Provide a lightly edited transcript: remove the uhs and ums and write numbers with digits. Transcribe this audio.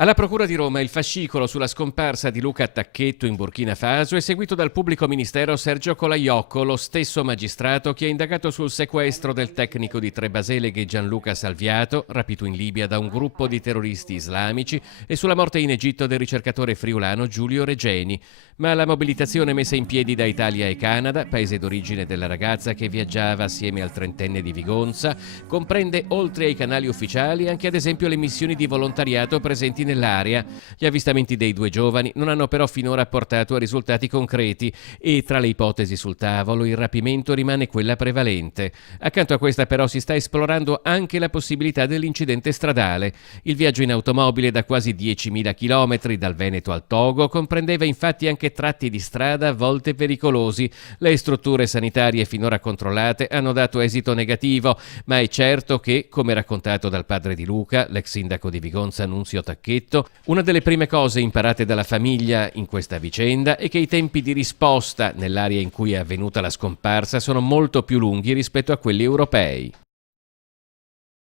Alla Procura di Roma il fascicolo sulla scomparsa di Luca Tacchetto in Burkina Faso è seguito dal pubblico ministero Sergio Colaiocco, lo stesso magistrato che ha indagato sul sequestro del tecnico di Trebaseleghe Gianluca Salviato, rapito in Libia da un gruppo di terroristi islamici, e sulla morte in Egitto del ricercatore friulano Giulio Regeni. Ma la mobilitazione messa in piedi da Italia e Canada, paese d'origine della ragazza che viaggiava assieme al trentenne di Vigonza, comprende oltre ai canali ufficiali anche ad esempio le missioni di volontariato presenti nell'area. Gli avvistamenti dei due giovani non hanno però finora portato a risultati concreti e tra le ipotesi sul tavolo il rapimento rimane quella prevalente. Accanto a questa però si sta esplorando anche la possibilità dell'incidente stradale. Il viaggio in automobile da quasi 10.000 chilometri dal Veneto al Togo comprendeva infatti anche tratti di strada a volte pericolosi. Le strutture sanitarie finora controllate hanno dato esito negativo, ma è certo che, come raccontato dal padre di Luca, l'ex sindaco di Vigonza Nunzio Tacchetto, una delle prime cose imparate dalla famiglia in questa vicenda è che i tempi di risposta nell'area in cui è avvenuta la scomparsa sono molto più lunghi rispetto a quelli europei.